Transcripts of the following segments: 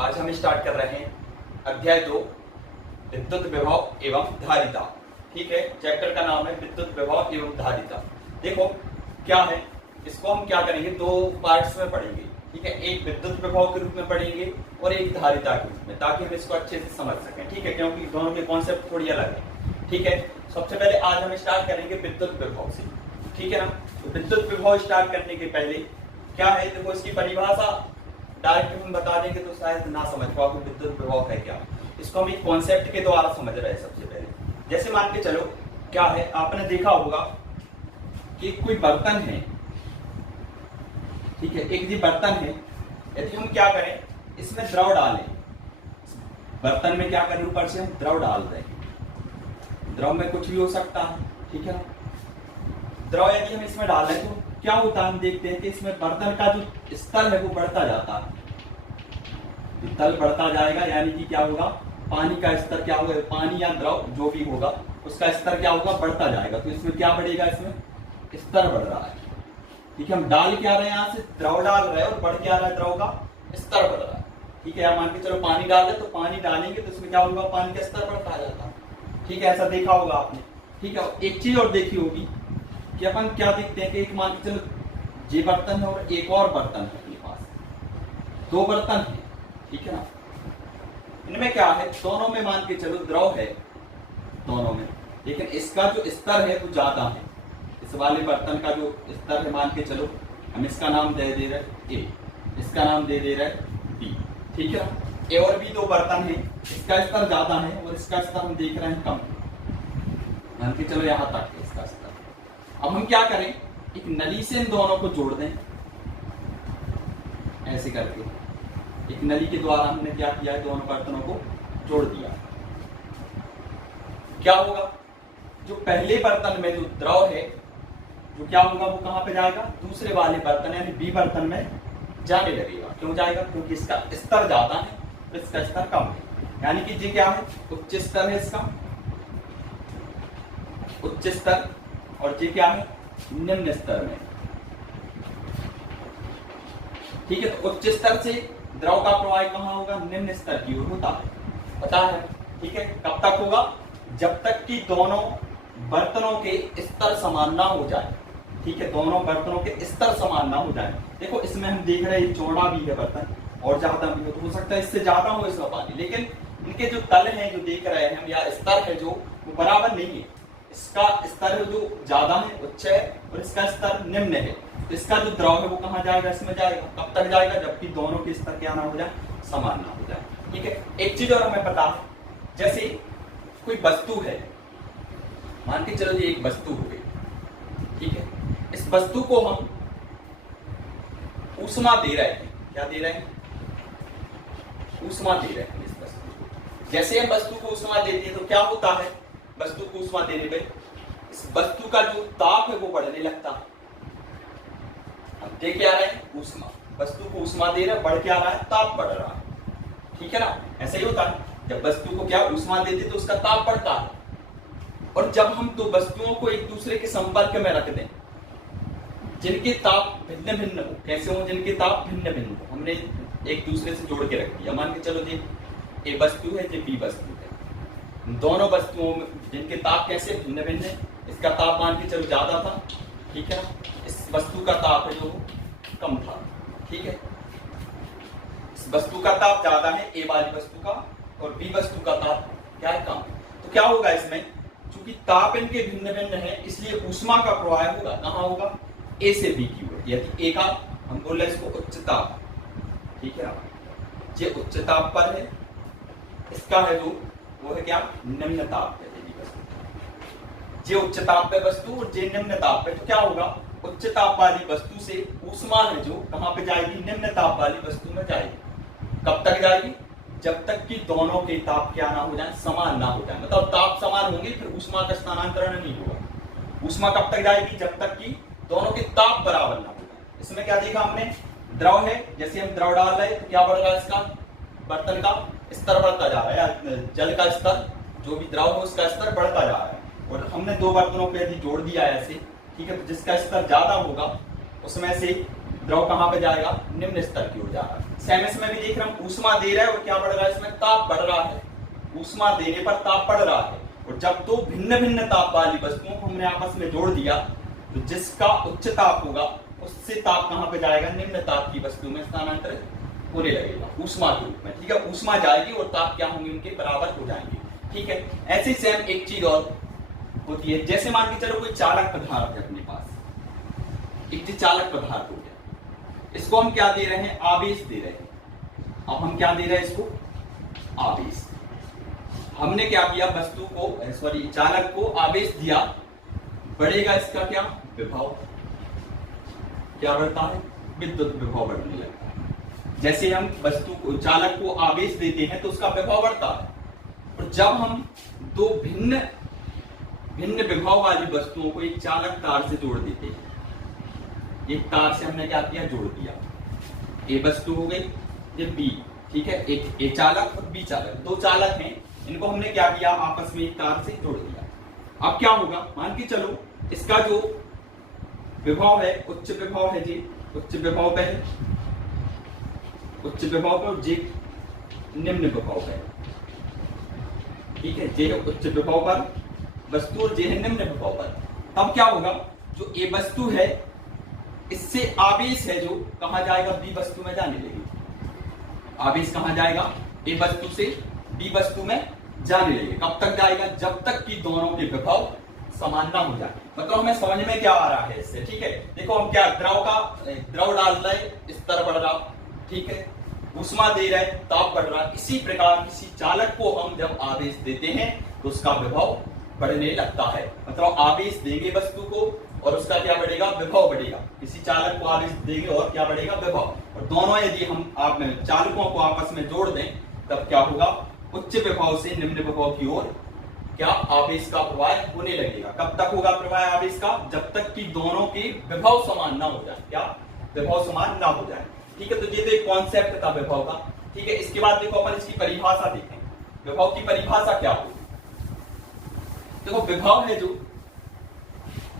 आज हम स्टार्ट कर रहे हैं अध्याय 2 विद्युत विभव एवं धारिता। ठीक है, चैप्टर का नाम है विद्युत विभव एवं धारिता। देखो क्या है, इसको हम क्या करेंगे, दो पार्ट्स में पढ़ेंगे। ठीक है, एक विद्युत विभव के रूप में पढ़ेंगे और एक धारिता के रूप में, ताकि हम इसको अच्छे से समझ सकें। ठीक है, क्योंकि दोनों के कॉन्सेप्ट थोड़ी अलग है। ठीक है, सबसे पहले आज हम स्टार्ट करेंगे विद्युत विभव से। ठीक है ना, तो विद्युत विभव स्टार्ट करने के पहले क्या है, देखो इसकी परिभाषा डायरेक्ट हम बता देंगे तो शायद ना समझ पाओ कि विद्युत विभव है क्या। इसको हम एक कॉन्सेप्ट के द्वारा समझ रहे हैं। सबसे पहले जैसे मान के चलो क्या है, आपने देखा होगा कि कोई बर्तन है। ठीक है, एक जी बर्तन है, यदि हम क्या करें, इसमें द्रव डालें। बर्तन में क्या करें, ऊपर से हम द्रव डाल रहे हैं। द्रव में कुछ भी हो सकता है। ठीक है ना, द्रव यदि हम इसमें डाल रहे हैं तो क्या होता है, हम देखते हैं कि इसमें बर्तन का जो स्तर है वो बढ़ता जाता है। तल बढ़ता जाएगा, यानी कि क्या होगा, पानी का स्तर क्या होगा, पानी या द्रव जो भी होगा उसका स्तर क्या होगा, बढ़ता जाएगा। तो इसमें क्या बढ़ेगा, इसमें स्तर बढ़ रहा है। ठीक है, हम डाल क्या रहे हैं, यहाँ से द्रव डाल रहे हैं और बढ़ क्या रहा है, द्रव का स्तर बढ़ रहा है। ठीक है, मान के चलो पानी डाल रहे तो पानी डालेंगे तो इसमें क्या होगा, पानी का स्तर बढ़ता जाता है। ठीक है, ऐसा देखा होगा आपने। ठीक है, एक चीज और देखी होगी कि अपन क्या देखते हैं कि एक मान के चलो ये बर्तन है और एक और बर्तन है अपने पास, दो बर्तन है। ठीक है ना, इनमें क्या है, दोनों में मान के चलो द्रव है दोनों में, लेकिन इसका जो स्तर है वो ज्यादा है। इस वाले बर्तन का जो स्तर है, मान के चलो हम इसका नाम दे रहे हैं ए, इसका नाम दे रहे हैं बी। ठीक है, ए और बी दो बर्तन है, इसका स्तर ज्यादा है और इसका स्तर हम देख रहे हैं कम। मान के चलो यहां तक है इसका स्तर। अब हम क्या करें, एक नली से इन दोनों को जोड़ दें, ऐसे करके एक नली के द्वारा हमने क्या किया है, दोनों बर्तनों को जोड़ दिया। क्या होगा, जो पहले बर्तन में जो द्रव है जो क्या होगा, वो कहां पे जाएगा, दूसरे वाले बर्तन यानी बी बर्तन में जाने लगेगा। क्यों जाएगा, क्योंकि इसका स्तर ज्यादा है और इसका स्तर कम है। यानी कि ये क्या है, उच्च स्तर है इसका, उच्च स्तर, और ये क्या है, निम्न स्तर में। ठीक है, तो उच्च स्तर से द्रव का प्रवाह कहां होगा, निम्न स्तर की ओर होता है, पता है। ठीक है, कब तक होगा, जब तक कि दोनों बर्तनों के स्तर समान ना हो जाए। ठीक है, दोनों बर्तनों के स्तर समान ना हो जाए। देखो इसमें हम देख रहे हैं चौड़ा भी है बर्तन और ज्यादा भी हो, तो हो सकता है इससे ज्यादा हो इसका पानी, लेकिन इनके जो तल हैं जो देख रहे हैं हम, या स्तर है जो, वो बराबर नहीं है। इसका स्तर जो ज्यादा है, उच्च है, और इसका स्तर निम्न है। तो इसका जो द्रव है वो कहां जाएगा, इसमें जाएगा। कब तक जाएगा, जबकि दोनों के स्तर क्या ना हो जाए, समान ना हो जाए। ठीक है, एक चीज और हमें पता है, जैसे कोई वस्तु है, मान के चलो ये एक वस्तु हो गई। ठीक है, इस वस्तु को हम ऊष्मा दे रहे हैं। क्या दे रहे हैं, ऊष्मा दे रहे हैं इस वस्तु को। जैसे हम वस्तु को ऊष्मा देते हैं तो क्या होता है, वस्तु को ऊष्मा देने पे इस वस्तु का जो ताप है वो बढ़ने लगता है। हम दे क्या रहे हैं, ऊष्मा, वस्तु को ऊष्मा दे रहे हैं, बढ़ क्या रहा है, ताप बढ़ रहा है। ठीक है ना, ऐसा ही होता है, जब वस्तु को क्या ऊष्मा देते तो उसका ताप बढ़ता है। और जब हम दो वस्तुओं को एक दूसरे के संपर्क में रख दें जिनके ताप भिन्न भिन्न हो, कैसे हो, जिनके ताप भिन्न भिन्न हो, हमने एक दूसरे से जोड़ के रख दिया। मान के चलो जी ए वस्तु है, ये बी वस्तु है, दोनों वस्तुओं में जिनके ताप कैसे भिन्न भिन्न है, इसका ताप मान के चलो ज्यादा था। ठीक है ना, इस वस्तु का ताप है जो कम था। ठीक है, इस वस्तु का ताप ज्यादा है ए वाली वस्तु का, और बी वस्तु का ताप क्या है, कम। तो क्या होगा इसमें, चूंकि ताप इनके भिन्न भिन्न है, इसलिए ऊष्मा का प्रवाह होगा, कहां होगा, ए से बी की ओर। यदि ए का हम बोल रहे हैं इसको उच्च ताप, ठीक है ना, ये उच्च ताप पर है, इसका है जो वो है क्या, निम्न ताप पे वस्तु। ये उच्च ताप पे वस्तु और ये निम्न ताप पे, तो क्या होगा, उच्च ताप वाली वस्तु से ऊष्मा है जो कहां पे जाएगी, निम्न ताप वाली वस्तु में जाएगी। कब तक जाएगी, जब तक कि दोनों के ताप क्या ना हो जाए, समान ना हो जाए। मतलब ताप समान होंगे फिर ऊष्मा का स्थानांतरण नहीं होगा। ऊष्मा कब तक जाएगी, जब तक कि दोनों के ताप बराबर ना हो जाए। इसमें क्या देखा हमने, द्रव है, जैसे हम द्रव डाल रहे हैं तो क्या बढ़ रहा है, इसका बर्तन का स्तर बढ़ता जा रहा है, जल का स्तर, जो भी द्रव हो उसका स्तर बढ़ता जा रहा है। और हमने दो बर्तनों पे यदि जोड़ दिया ऐसे, ठीक है, तो जिसका स्तर ज्यादा होगा उसमें से द्रव कहां पे जाएगा, निम्न स्तर की ओर जा रहा है। सेम इसमें भी देख रहे हैं ऊष्मा दे रहा है और क्या बढ़ रहा है, इसमें ताप बढ़ रहा है। ऊष्मा देने पर ताप बढ़ रहा है, और जब दो भिन्न भिन्न ताप वाली वस्तुओं को हमने आपस में जोड़ दिया तो जिसका उच्च ताप होगा उससे ताप कहां पे जाएगा, निम्न ताप की वस्तु में स्थानांतरित होने लगेगा ऊष्मा के रूप में। ठीक है, ऊष्मा जाएगी और ताप क्या होंगे, उनके बराबर हो जाएंगे। ठीक है, ऐसे सेम एक चीज और होती है, जैसे मान के चलो कोई चालक पदार्थ है अपने पास, एक चालक पदार्थ हो गया, इसको हम क्या दे रहे हैं, आवेश दे रहे हैं। अब हम क्या दे रहे हैं इसको, आवेश। हमने क्या किया, वस्तु को सॉरी चालक को आवेश दिया, बढ़ेगा इसका क्या, विभव। क्या बढ़ता है, विद्युत विभव बढ़ने लगता है। जैसे हम वस्तु को चालक को आवेश देते हैं तो उसका विभव बढ़ता है, और जब हम दो भिन्न भिन्न विभव वाली वस्तुओं को एक चालक तार से जोड़ देते हैं, एक तार से हमने क्या किया, जोड़ दिया, ए वस्तु हो गई, ये बी। ठीक है, एक ए चालक और बी चालक, दो चालक हैं, इनको हमने क्या किया, आपस में एक तार से जोड़ दिया। अब क्या होगा, मान के चलो इसका जो विभव है, उच्च विभव है जी, उच्च विभव पे है, उच्च विभव पे, जी निम्न विभव पे। ठीक है, जे उच्च विभव पर वस्तु और जे है निम्न विभव पर। तब क्या होगा, जो ए वस्तु है इससे आवेश है जो कहां जाएगा, बी वस्तु में जाने लगेगी। आवेश कहां जाएगा, ए वस्तु से बी वस्तु में जाने लगेगा। कब तक जाएगा, जब तक कि दोनों के विभव समान ना हो जाए। मतलब हमें समझ में क्या आ रहा है इससे। ठीक है, देखो हम क्या द्रव डाल रहे, स्तर बढ़ रहा, ठीक है, ऊष्मा दे रहे, ताप बढ़ रहा। इसी प्रकार किसी चालक को हम जब आवेश देते हैं तो उसका विभव बढ़ने लगता है। मतलब आवेश देंगे वस्तु को और उसका क्या बढ़ेगा, विभव बढ़ेगा। किसी चालक को आवेश देंगे और क्या बढ़ेगा, विभव। और दोनों यदि हम आप में चालकों को आपस में जोड़ दें तब क्या होगा, उच्च विभव से निम्न विभव की ओर क्या आवेश का प्रवाह होने लगेगा। कब तक होगा प्रवाह आवेश का, जब तक कि दोनों के विभव समान ना हो जाए। क्या, विभव समान ना हो जाए। ठीक है, तो ये तो एक कॉन्सेप्ट था विभव का। ठीक है, इसके बाद देखो अपन इसकी परिभाषा देखें, विभव की परिभाषा क्या होगी। देखो विभव है जो,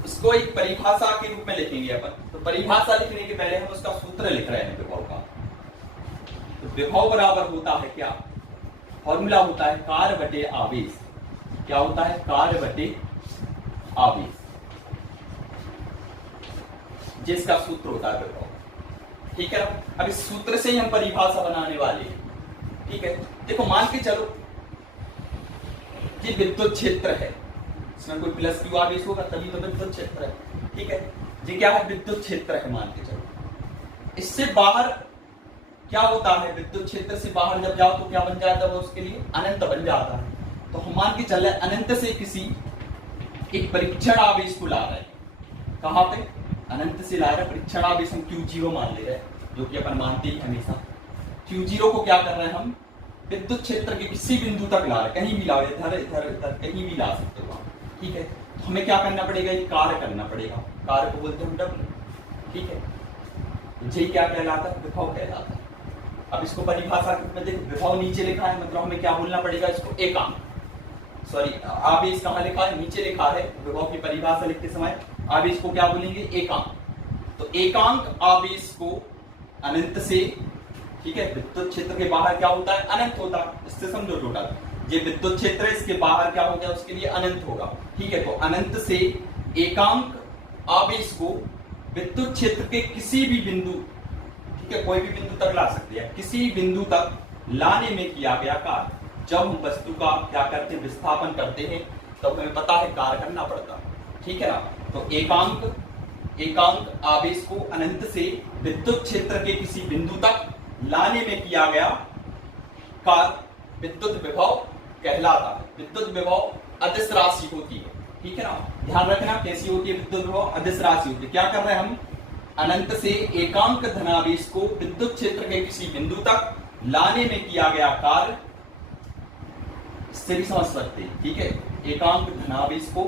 उसको एक परिभाषा के रूप में लिखेंगे अपन। तो परिभाषा लिखने के पहले हम उसका सूत्र लिख रहे हैं विभव का। तो विभव बराबर होता है क्या, फॉर्मूला होता है कार्य बटे आवेश। क्या होता है, कार्य बटे आवेश, जिसका सूत्र होता है विभव। ठीक है, अब इस सूत्र से ही हम परिभाषा बनाने वाले हैं। ठीक है, देखो मान के चलो कि विद्युत क्षेत्र है, इसमें कोई प्लस क्यू आवेश होगा तभी तो विद्युत क्षेत्र है। ठीक है, ये क्या है, विद्युत क्षेत्र है मान के चलो। इससे बाहर क्या होता है, विद्युत क्षेत्र से बाहर जब जाओ तो क्या बन जाता है, वो उसके लिए अनंत बन जाता है। तो हम मान के चल रहे अनंत से किसी एक परीक्षण आवेश को ला रहे हैं। कहां पे, अनंत से ला रहे हैं परीक्षण आवेश, हम Q0 मान ले रहे हैं, जो कि अपन मानते ही हमेशा। Q0 को क्या कर रहे हैं हम, विद्युत क्षेत्र के किसी बिंदु तक ला रहे हैं, कहीं भी ला रहे, इधर इधर इधर कहीं भी ला सकते हो आप। ठीक है, तो हमें क्या करना पड़ेगा, एक कार्य करना पड़ेगा। कार्य को बोलते हैं W। ठीक है, जे क्या कहलाता है, विभव कहलाता है। अब इसको परिभाषा में देखो, विभव नीचे लिखा है, मतलब हमें क्या बोलना पड़ेगा, इसको एकांक, सॉरी आवेश कहां लिखा है, नीचे लिखा है। विभव की परिभाषा लिखते समय आवेश को क्या बोलेंगे, एकांक। तो एकांक आवेश को अनंत से, ठीक है, विद्युत क्षेत्र के बाहर क्या होता है, अनंत होता है। इससे समझो टोटल, ये विद्युत क्षेत्र है, इसके बाहर क्या हो गया, उसके लिए अनंत होगा। ठीक है, तो अनंत से एकांक आवेश को विद्युत क्षेत्र के किसी भी बिंदु, ठीक है, कोई भी बिंदु तक ला सकते हैं, किसी बिंदु तक लाने में किया गया कार्य। जब हम वस्तु का क्या करते हैं, विस्थापन करते हैं, तब हमें पता है कार्य करना पड़ता है। ठीक है ना, तो एकांक आवेश को अनंत से विद्युत क्षेत्र के किसी बिंदु तक लाने में किया गया कार्य विद्युत विभव कहलाता है। विद्युत विभव अदिश राशि होती है। ठीक है ना, ध्यान रखना कैसी होती है विद्युत विभव, अदिश राशि होती है। क्या कर रहे हैं हम, अनंत से एकांक धनावेश को विद्युत क्षेत्र के किसी बिंदु तक लाने में किया गया कार्य, इससे भी समझ सकते हैं। ठीक है, एकांक धनावेश को,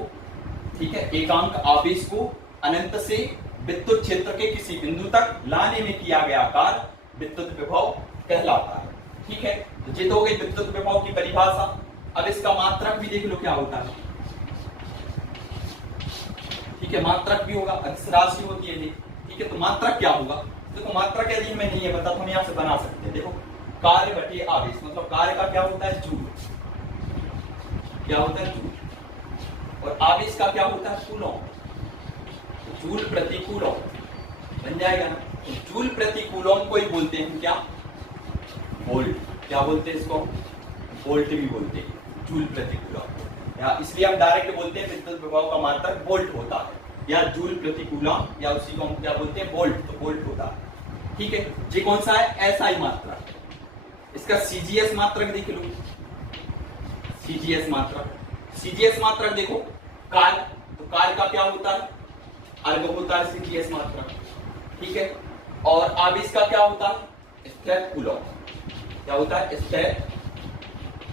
ठीक है, एकांक आवेश को अनंत से विद्युत क्षेत्र के किसी बिंदु तक लाने में किया गया कार्य विद्युत विभव कहलाता है। ठीक है, तो ये तो हो गई विद्युत विभव की परिभाषा। अब इसका मात्रक भी देख लो क्या होता है। ठीक है, मात्रक भी होगा, अदिश राशि होती है ये। ठीक है, तो मात्रक क्या होगा, देखो मात्रा यदि हमें नहीं है पता तो हम यहाँ से बना सकते हैं। देखो कार्य बटे आवेश, मतलब कार्य का क्या होता है जूल, क्या होता है जूल, और आवेश का क्या होता है कूलॉम, जूल प्रति कूलॉम बन जाएगा ना। तो जूल प्रति कूलॉम को ही बोलते हैं क्या, वोल्ट। क्या बोलते हैं इसको, वोल्ट भी बोलते हैं, जूल प्रति कूलॉम। या इसलिए हम डायरेक्ट बोलते हैं विद्युत विभव का मात्रक वोल्ट होता है, या जूल प्रति कूलॉम, या उसी को हम क्या बोलते हैं वोल्ट, तो वोल्ट होता है। ठीक है, ये कौन सा है, एसआई मात्रक। इसका सीजीएस मात्रक देख लो, सीजीएस मात्रक, सीजीएस मात्रक देखो कार्य, तो कार्य का क्या होता है, अर्ग होता है सीजीएस मात्रक। ठीक है, और आवेश का क्या होता है, स्थिर कूलॉम, क्या होता है, स्थिर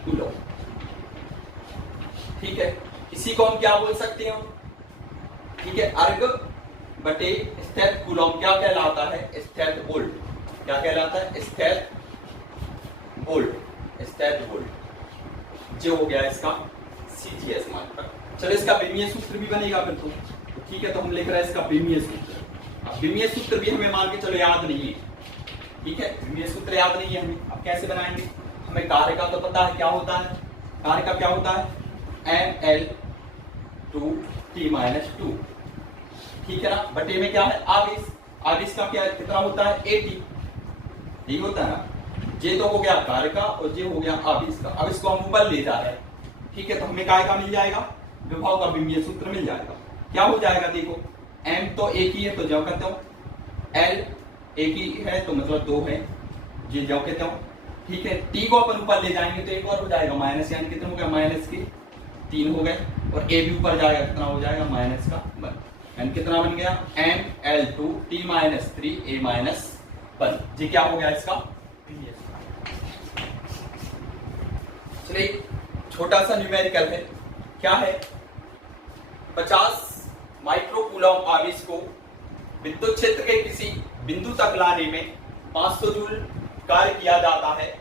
कूलॉम। ठीक है, इसी को हम क्या बोल सकते हैं, ठीक है, अर्ग बटे स्थिर कूलॉम क्या कहलाता है, स्थिर वोल्ट। क्या कहलाता है, स्थिर वोल्ट, स्थिर वोल्ट। जो हो गया इसका सीजीएस मात्रक। चलो इसका विमीय सूत्र भी बनेगा फिर तो ठीक है, तो हम लिख रहे हैं इसका विमीय सूत्र। अब विमीय सूत्र भी हमें मान के चलो याद नहीं है, ठीक है, विमीय सूत्र याद नहीं है हमें, अब कैसे बनाएंगे, हमें कार्य का तो पता है क्या होता है, कार्य का क्या होता है ml/2t-2, ठीक है ना, बटे में क्या है आवेश, आवेश का क्या कितना होता है 80, यही होता है ना। ये तो हो गया कार्य का और ये हो गया आवेश का। अब इसको हम ऊपर ले जा रहे हैं, ठीक है, तो हमें काय का मिल जाएगा, विभव का विमीय सूत्र मिल जाएगा। क्या हो जाएगा, देखो m तो एक ही है तो जो कहते हो, l एक ही है तो मतलब 2 है, ये जो कहते हो। ठीक है, t को अपन ऊपर ले जाएंगे तो एक और हो जाएगा माइनस, यानी कितना हो गया माइनस के 3 हो गए, और a भी ऊपर जाएगा कितना हो जाएगा माइनस का 1, यानी कितना बन गया ml/2t-3a-1। ये क्या हो गया इसका, चलिए छोटा सा न्यूमेरिकल है, क्या है, 50 माइक्रोकूलॉम आवेश को विद्युत क्षेत्र के किसी बिंदु तक लाने में 500 जूल कार्य किया जाता है,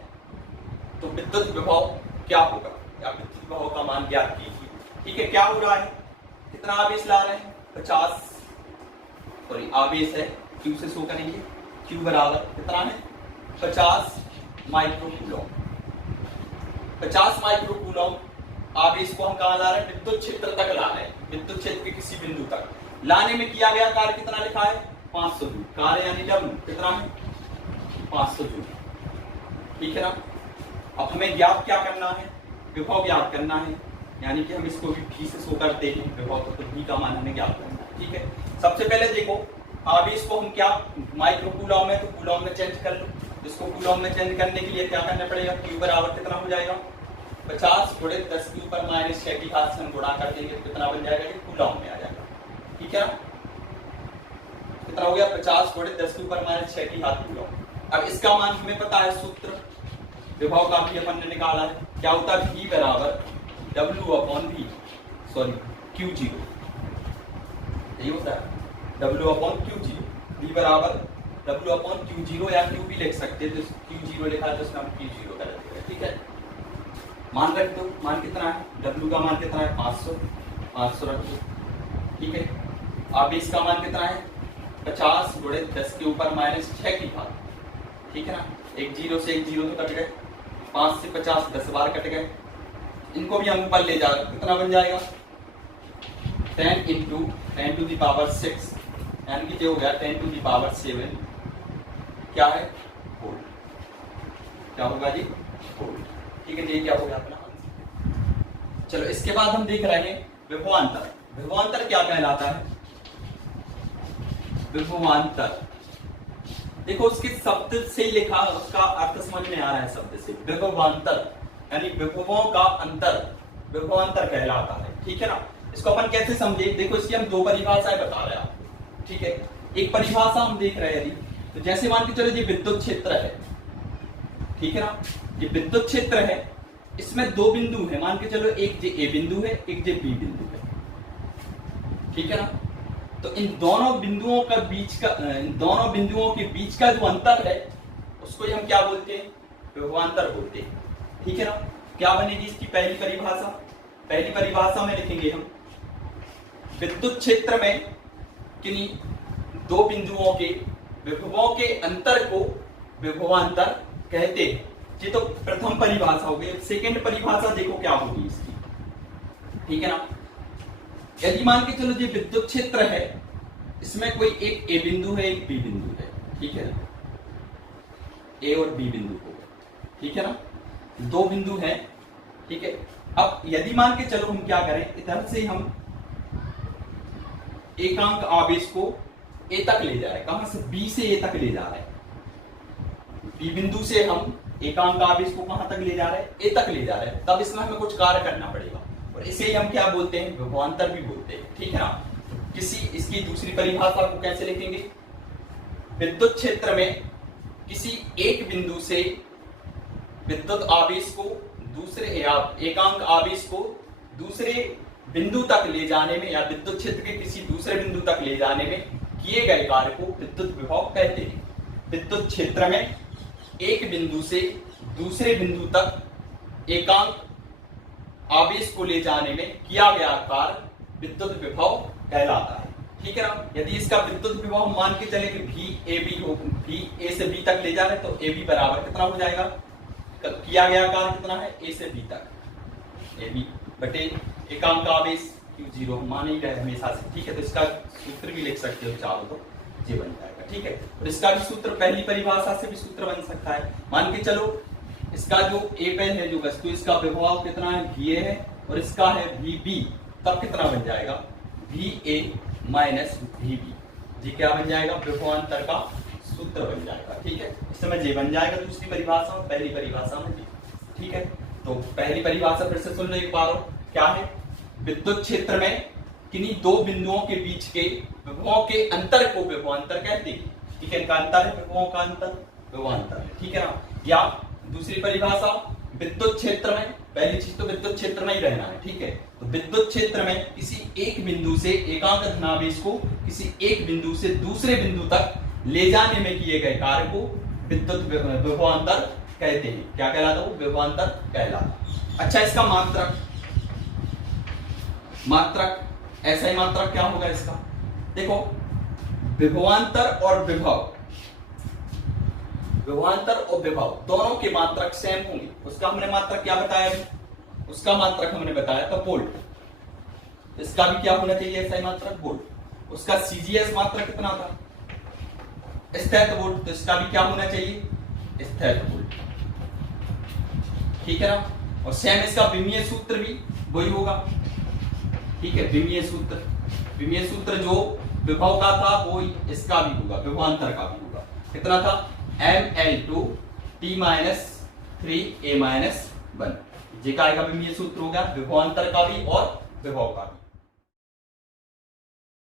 तो विद्युत विभव क्या होगा, या विद्युत विभव का मान ज्ञात कीजिए। ठीक है, क्या हो रहा है, कितना आवेश ला रहे हैं 50, सॉरी आवेश है Q से शो करेंगे, Q बराबर कितना है 50 माइक्रोकूलॉम। 50 माइक्रोकूलॉम आवेश को हम कहा ला रहे हैं, विद्युत क्षेत्र तक ला रहे हैं, विद्युत क्षेत्र के किसी बिंदु तक लाने में किया गया कार्य कितना लिखा है 500 जूल, कार्य यानी W कितना है 500 जूल। ठीक है ना, अब हमें ज्ञात क्या करना है, विभव ज्ञात करना है, यानी कि हम इसको भी V से शो करते हैं विभव, तो V का मान हमें ज्ञात करना है। ठीक है, सबसे पहले देखो आवेश को हम क्या माइक्रोकूलॉम में, तो कूलॉम में चेंज कर लो। इसको कूलॉम में चेंज करने के लिए क्या करना पड़ेगा, Q बराबर कितना हो जाएगा 50 × 10 के ऊपर -6 की घात से हम गुणा कर देंगे, कितना बन जाएगा, ये कूलॉम में आ जाएगा। ठीक है, कितना हो गया 50 × 10 के ऊपर -6 की घात कूलॉम। अब इसका मान हमें पता है, सूत्र विभव का भी अपन ने निकाला है, क्या होता है V बराबर W/V, सॉरी Q0, यही होता है W/Q0, V बराबर W/Q0, या Q भी लिख सकते हैं, तो Q0 लिखा है तो इसका हम Q0 कर देंगे। ठीक है, मान रख दो, मान कितना है, W का मान कितना है 500 रख दो। ठीक है, आवेश का मान कितना है 50 × 10 के ऊपर -6 की घात। ठीक है ना, एक 0 से एक 0 तो कट गए, 5 से 50 10 बार कट गए, इनको भी हम ऊपर ले जा, कितना बन जाएगा 10 × 10⁶, यानी कि जो हो गया 10⁷, क्या है वोल्ट, क्या होगा जी वोल्ट। ठीक है, ये क्या हो गया अपना आंसर। चलो इसके बाद हम देख रहे हैं विभवांतर। विभवांतर क्या कहलाता है, विभवांतर देखो उसके शब्द से लिखा, उसका अर्थ समझ में आ रहा है शब्द से, विभवांतर यानी विभवों का अंतर, विभवांतर कहलाता है। ठीक है ना, इसको अपन कैसे समझे, देखो इसकी हम 2 परिभाषाएं बता रहे हैं। ठीक है, एक परिभाषा हम देख रहे हैं यदि, तो जैसे मान के चलो ये विद्युत क्षेत्र है, ठीक है ना, ये विद्युत क्षेत्र है, इसमें 2 बिंदु है, मान के चलो एक जे A बिंदु है, एक जे B बिंदु है। ठीक है ना, तो इन दोनों बिंदुओं का बीच का, इन दोनों बिंदुओं के बीच का जो अंतर है उसको हम क्या बोलते हैं, विभवांतर बोलते हैं। ठीक है ना, क्या बनेगी इसकी पहली परिभाषा, पहली परिभाषा में लिखेंगे हम, विद्युत क्षेत्र में किन्हीं 2 बिंदुओं के विभवों के अंतर को विभवांतर कहते हैं। ये तो प्रथम परिभाषा हो गई। सेकंड परिभाषा देखो क्या होगी इसकी, ठीक है ना। यदि मान के चलो ये विद्युत क्षेत्र है, इसमें कोई एक ए बिंदु है, एक बी बिंदु है, ठीक है ना, ए और बी बिंदु हो गए, ठीक है ना, दो बिंदु हैं, ठीक है। अब यदि मान के चलो हम क्या करें, इधर से हम एकांक आवेश को ए तक ले जा रहे हैं। कहां से? बी से ए तक ले जा रहे हैं। बी बिंदु से हम एकांक आवेश को कहां तक ले जा रहे हैं? ए तक ले जा रहे हैं। तब इसमें हमें कुछ कार्य करना पड़ेगा और इसे हम क्या बोलते हैं? विभवांतर भी बोलते हैं, ठीक है ना। किसी इसकी दूसरी परिभाषा को कैसे लिखेंगे? विद्युत क्षेत्र में किसी एक बिंदु से विद्युत आवेश को दूसरे एकांक आवेश को दूसरे बिंदु तक ले जाने में या विद्युत क्षेत्र के किसी दूसरे बिंदु तक ले जाने में किए गए कार्य को विद्युत विभव कहते हैं। विद्युत क्षेत्र में एक बिंदु से दूसरे बिंदु तक एकांक आवेश को ले जाने में किया गया कार्य विद्युत विभव कहलाता है, ठीक है ना। यदि इसका विद्युत विभव मान के चले कि भी ए बी हो, भी ए से बी तक ले जा रहे हैं, तो ए बी बराबर कितना हो जाएगा? किया गया कार्य कितना है? ए से बी तक, ए बी बटे एकांक आवेश क्यू जीरो मान ही रहे हमेशा से, ठीक है। तो इसका सूत्र भी लिख सकते हो चाहो तो, ये बन जाएगा, ठीक है। और इसका भी सूत्र पहली परिभाषा से भी सूत्र बन सकता है। मान के चलो इसका जो ए पेन है जो वस्तु, इसका विभव कितना है? वी ए है, और इसका है वी बी। तब कितना बन जाएगा? V A minus V B. जी क्या बन जाएगा? विभवांतर का सूत्र बन जाएगा, ठीक है। इस समय जे बन जाएगा दूसरी परिभाषा में, पहली परिभाषा में, ठीक है। तो पहली परिभाषा फिर से सुन लो एक बार, क्या है? विद्युत क्षेत्र में किन्हीं दो बिंदुओं के बीच के विभवों के अंतर को विभवांतर कहते हैं, ठीक है। इनका अंतर है, विभवों का अंतर विभवांतर है, ठीक है ना। या दूसरी परिभाषा, विद्युत क्षेत्र में, पहली चीज तो विद्युत क्षेत्र में ही रहना है, ठीक है। तो विद्युत क्षेत्र में किसी एक बिंदु से एकांक धनावेश को किसी एक बिंदु से दूसरे बिंदु तक ले जाने में किए गए कार्य को विद्युत विभवांतर कहते हैं। क्या कहलाता है? विभवांतर कहलाता। अच्छा, इसका मात्रक, ऐसा ही मात्रक क्या होगा इसका? देखो, विभवांतर और विभव, विभवांतर और विभव दोनों के मात्रक सेम होंगे। उसका हमने मात्रक क्या बताया अभी? उसका मात्रक हमने बताया था वोल्ट। इसका भी क्या होना चाहिए? ऐसा ही मात्रक वोल्ट। उसका सीजीएस मात्रक कितना था? स्थैत वोल्ट। तो इसका भी क्या होना चाहिए? स्थैत वोल्ट, ठीक है ना। और सेम इसका विमीय सूत्र भी वही होगा, ठीक है। विमीय सूत्र जो विभव का था वो इसका भी होगा, विभवांतर का भी होगा। कितना था? ml2 t-3 a-1। जी का विमीय सूत्र होगा, विभवांतर का भी और विभव का भी।